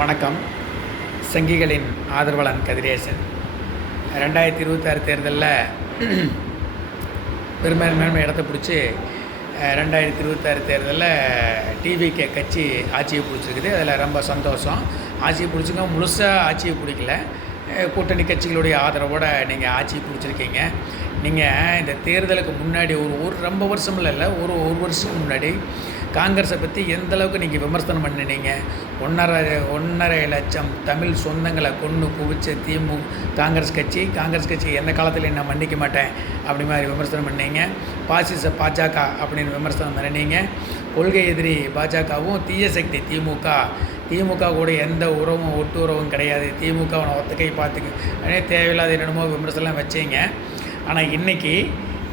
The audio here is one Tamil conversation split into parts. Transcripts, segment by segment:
வணக்கம். சங்கிகளின் ஆதரவாளன் கதிரேசன். 2026 தேர்தலில் பெரும்பான்மையான இடத்த பிடிச்சி 2026 தேர்தலில் டிவிகே கட்சி ஆட்சியை பிடிச்சிருக்குது. அதில் ரொம்ப சந்தோஷம். ஆட்சியை பிடிச்சிங்க, முழுசாக ஆட்சியை பிடிக்கல, கூட்டணி கட்சிகளுடைய ஆதரவோடு நீங்கள் ஆட்சியை பிடிச்சிருக்கீங்க. நீங்கள் இந்த தேர்தலுக்கு முன்னாடி ஒரு ரொம்ப வருஷம் இல்லை, ஒரு வருஷத்துக்கு முன்னாடி காங்கிரஸை பற்றி எந்த அளவுக்கு நீங்கள் விமர்சனம் பண்ணினீங்க. 1.5 லட்சம் தமிழ் சொந்தங்களை கொன்று குவிச்ச காங்கிரஸ் கட்சி எந்த காலத்தில் நான் மன்னிக்க மாட்டேன் அப்படி மாதிரி விமர்சனம் பண்ணீங்க. பாசிச பாஜக அப்படின்னு விமர்சனம் பண்ணினீங்க. கொள்கை எதிரி பாஜகவும், தீய சக்தி திமுக கூட எந்த ஒட்டு உறவும் கிடையாது. திமுகவை ஒத்தக்கை பார்த்துக்க தேவையில்லாத என்னென்னமோ விமர்சனம் வச்சீங்க. ஆனால் இன்றைக்கி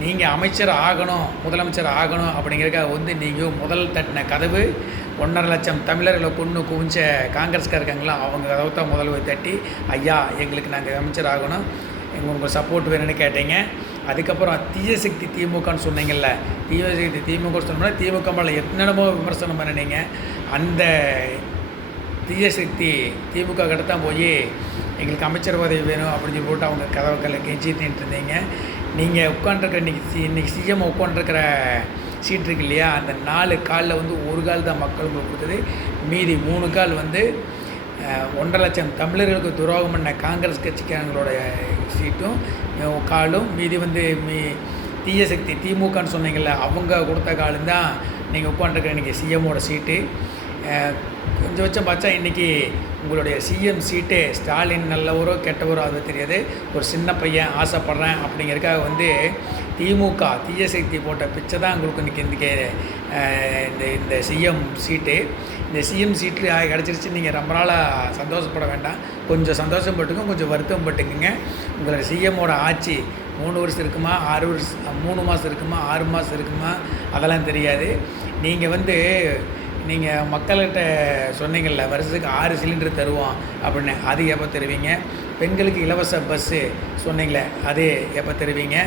நீங்கள் அமைச்சர் ஆகணும், முதலமைச்சர் ஆகணும் அப்படிங்கிறதுக்காக நீங்கள் முதல் தட்டின கதவு 1.5 லட்சம் தமிழர்களை கொண்டு குவிஞ்ச காங்கிரஸ்காரங்களா அவங்க கதவை தான் முதல்வர் தட்டி, ஐயா எங்களுக்கு நாங்கள் அமைச்சர் ஆகணும், உங்கள் சப்போர்ட் வேணும்னு கேட்டீங்க. அதுக்கப்புறம் தீய சக்தி திமுகன்னு சொன்னீங்கல்ல, தீய சக்தி திமுக சொன்னோம்னா திமுக மேலே என்னென்னமோ விமர்சனம் பண்ணினீங்க. அந்த தீய சக்தி திமுக கிட்ட தான் போய் எங்களுக்கு அமைச்சர் பதவி வேணும் அப்படின்னு சொல்லி போட்டு அவங்க கதவுக்களை கெஞ்சிட்டு இருந்தீங்க. நீங்கள் உட்காண்ட்ருக்கிற இன்றைக்கி சிஎம் உட்காண்ட்ருக்கிற சீட் இருக்கு இல்லையா, அந்த 4 காலில் ஒரு கால் தான் மக்கள் உங்களுக்கு கொடுத்தது. மீதி 3 கால் 1.5 லட்சம் தமிழர்களுக்கு துரோகம் பண்ண காங்கிரஸ் கட்சிக்காரங்களோட சீட்டும் காலும், மீதி தீய சக்தி திமுகன்னு சொன்னீங்கள்ல அவங்க கொடுத்த காலும் தான் நீங்கள் உட்காண்ட்ருக்கிற இன்றைக்கி சிஎம்மோட சீட்டு. கொஞ்சம் வச்சம் பார்த்தா இன்றைக்கி உங்களுடைய சிஎம் சீட்டே ஸ்டாலின் நல்லவரோ கெட்டவரோ அது தெரியாது, ஒரு சின்ன பையன் ஆசைப்பட்றேன் அப்படிங்கிறதுக்காக திமுக தீய சக்தி போட்ட பிச்சை தான் உங்களுக்கு இன்றைக்கி இந்த சிஎம் சீட்டு. இந்த சிஎம் சீட்டு கிடச்சிருச்சு. நீங்கள் ரொம்ப நாளாக சந்தோஷப்பட வேண்டாம், கொஞ்சம் சந்தோஷப்பட்டுங்க, கொஞ்சம் வருத்தம் பட்டுக்குங்க. உங்களோட சிஎம்மோட ஆட்சி 3 வருஷம் இருக்குமா, 3 மாதம் இருக்குமா, 6 மாதம் இருக்குமா, அதெல்லாம் தெரியாது. நீங்கள் மக்கள்கிட்ட சொன்னீங்கள்ல வருஷத்துக்கு 6 சிலிண்டர் தருவோம் அப்படின்னு, அது எப்போ தருவீங்க? பெண்களுக்கு இலவச பஸ்ஸு சொன்னீங்களே, அது எப்போ தருவீங்க?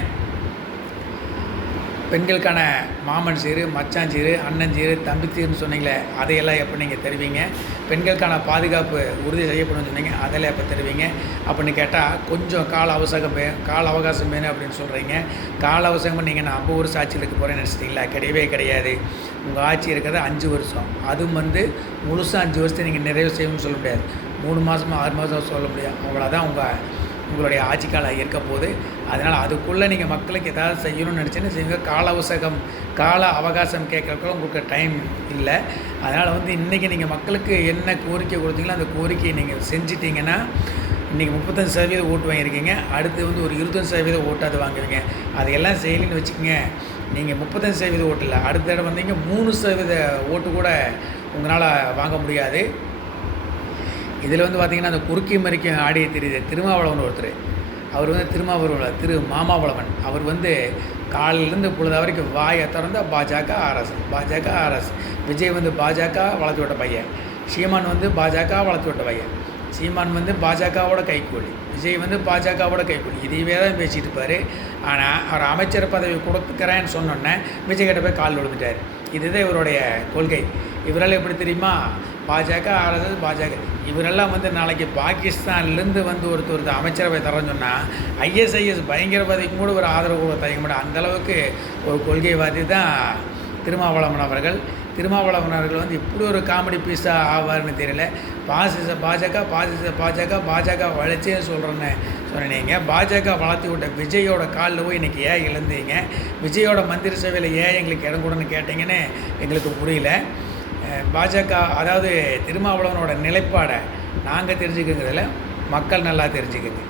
பெண்களுக்கான மாமன் சீரு, மச்சான் சீரு, அண்ணன் சீரு, தம்பி சீருன்னு சொன்னீங்களே, அதையெல்லாம் எப்போ நீங்கள் தருவீங்க? பெண்களுக்கான பாதுகாப்பு உறுதி செய்யப்படும்னு சொன்னீங்க, அதெல்லாம் எப்போ தருவீங்க அப்படின்னு கேட்டால் கொஞ்சம் கால அவகாசம் வேணும் அப்படின்னு சொல்கிறீங்க. கால அவகாசம் நீங்கள் நான் 50 வருஷம் ஆட்சியில் இருக்க போகிறேன்னு நினச்சிட்டிங்களா? கிடையவே கிடையாது. உங்கள் ஆட்சி இருக்கிறது 5 வருஷம். அதுவும் முழுசாக 5 வருஷத்தை நீங்கள் நிறைவு செய்யணும்னு சொல்ல முடியாது. 3 மாதமோ 6 மாதம் சொல்ல முடியாது. அவ்வளோதான் உங்களுடைய ஆட்சி காலம் இருக்க போது. அதனால் அதுக்குள்ளே நீங்கள் மக்களுக்கு ஏதாவது செய்யணும்னு நினச்சின்னு செய்யுங்க. கால அவகாசம் கேட்குறதுக்கு உங்களுக்கு டைம் இல்லை. அதனால் இன்றைக்கி நீங்கள் மக்களுக்கு என்ன கோரிக்கை கொடுத்தீங்களோ அந்த கோரிக்கையை நீங்கள் செஞ்சிட்டிங்கன்னா, இன்றைக்கி 35% ஓட்டு வாங்கியிருக்கீங்க, அடுத்து ஒரு 25% ஓட்டாது வாங்குவீங்க. அதையெல்லாம் செய்யலைன்னு வச்சுக்கோங்க, நீங்கள் 35% ஓட்டு இல்லை, அடுத்த தடவை 3% ஓட்டு கூட உங்களால் வாங்க முடியாது. இதில் பார்த்திங்கன்னா அந்த குறுக்கி மறிக்கும் ஆடிய தெரியுது திருமாவளவன் ஒருத்தர். அவர் திரு மாமாவளவன். அவர் காலையிலேருந்து பொழுது வரைக்கும் வாயை திறந்த பாஜக ஆர்எஸ். விஜய் பாஜக வளர்த்து விட்ட பையன். சீமான் பாஜக வளர்த்து விட்ட பையன். சீமான் பாஜகவோட கைக்கூலி, விஜய் பாஜகவோட கைக்கூலி, இதையவே தான் பேசிகிட்டு இருப்பார். ஆனால் அவர் அமைச்சர் பதவி கொடுத்துக்கிறேன்னு சொன்னோன்னே விஜய் கிட்ட போய் கால் விழுந்துட்டார். இதுதான் இவருடைய கொள்கை. இவரால் எப்படி தெரியுமா? பாஜக ஆர்எஸ்எஸ் பாஜக இவரெல்லாம் நாளைக்கு பாகிஸ்தான்லேருந்து ஒருத்தர் அமைச்சரவை தரேன்னு சொன்னால் ஐஎஸ்ஐஎஸ் பயங்கரவாதிக்கு கூட ஒரு ஆதரவு கூட தயங்க மாட்டேன். அந்தளவுக்கு ஒரு கொள்கைவாதி தான் திருமாவளவன் அவர்கள். திருமாவளவன் அவர்கள் இப்படி ஒரு காமெடி பீஸாக ஆவார்னு தெரியல. பாசிச பாஜக வளர்ச்சின்னு சொன்னீங்க. பாஜக வளர்த்தி விட்ட விஜயோட காலில் போய் இன்றைக்கி ஏன் இழந்தீங்க? விஜயோட மந்திரி சபையில் ஏன் எங்களுக்கு இடம் கூடன்னு கேட்டிங்கன்னு எங்களுக்கு புரியல. பாஜக அதாவது திருமாவளவனோட நிலைப்பாடை நாங்கள் தெரிஞ்சுக்கிறதுல மக்கள் நல்லா தெரிஞ்சுக்குங்க.